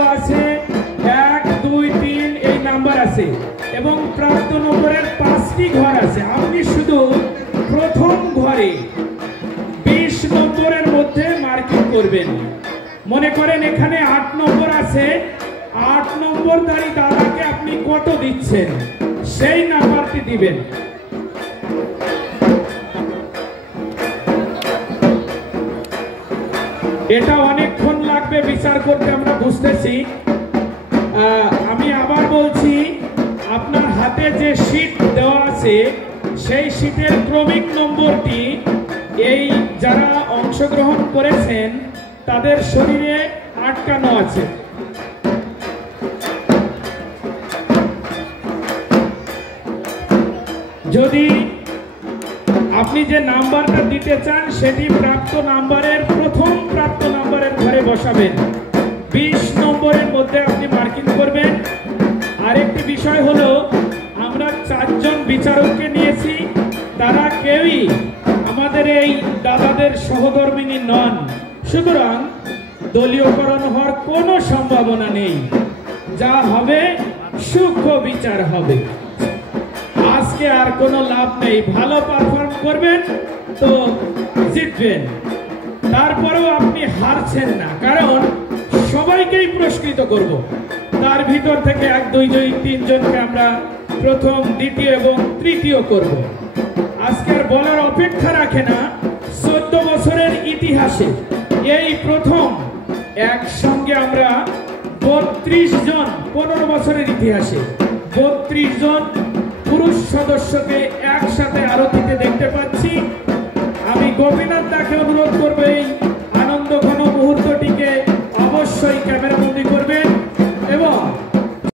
দেওয়া আছে 1 2 3 এই নাম্বার আছে এবং প্রাপ্ত নম্বরের 5টি ঘর আছে। আপনি শুধু প্রথম ঘরে 20 নম্বরের মধ্যে মার্কিং করবেন। মনে করেন এখানে 8 নম্বর আছে, 8 নম্বরধারী দাদাকে আপনি কত দিচ্ছেন সেই নাম্বারটি দিবেন। এটা অনেকক্ষণ লাগবে বিচার করতে, আমরা বুঝতেছি। আমি আবার বলছি, আপনার হাতে যে শীট দেওয়া আছে সেই শীটের ক্রমিক নম্বরটি এই যারা অংশগ্রহণ করেছেন তাদের শরীরে আটকানো আছে। যদি আপনি যে নাম্বারটা দিতে চান সেটি প্রাপ্ত নাম্বারের প্রথম প্রাপ্ত নাম্বারের ঘরে বসাবেন। 20 নম্বরের মধ্যে আপনি মার্কিং করবেন। আরেকটি বিষয় হলো, আমরা 4 জন বিচারককে নিয়েছি, তারা কেউই আমাদের এই দাদাদের সহধর্মিনী নন, সুতরাং দলীয়করণ হওয়ার কোনো সম্ভাবনা নেই। যা হবে সূক্ষ্ম বিচার হবে। আজকে আর কোনো লাভ নেই, ভালো পারফর্ম করবেন তো জিতবেন, তারপরেও আপনি হারছেন না, কারণ সবাইকেই পুরস্কৃত করব। তার ভিতর থেকে 1 2 3 জনকে আমরা প্রথম দ্বিতীয় এবং তৃতীয় করব। আজকে আর বলার অপেক্ষা রাখে না, 14 বছরের ইতিহাসে এই প্রথম একসঙ্গে আমরা 32 জন, 15 বছরের ইতিহাসে 32 জন পুরুষ সদস্যকে একসাথে আরতিতে দেখতে পাচ্ছি। আমি গোপীনাথ দাকে অনুরোধ করবো এই আনন্দ ঘন মুহূর্তটিকে অবশ্যই ক্যামেরাবন্দি করবেন।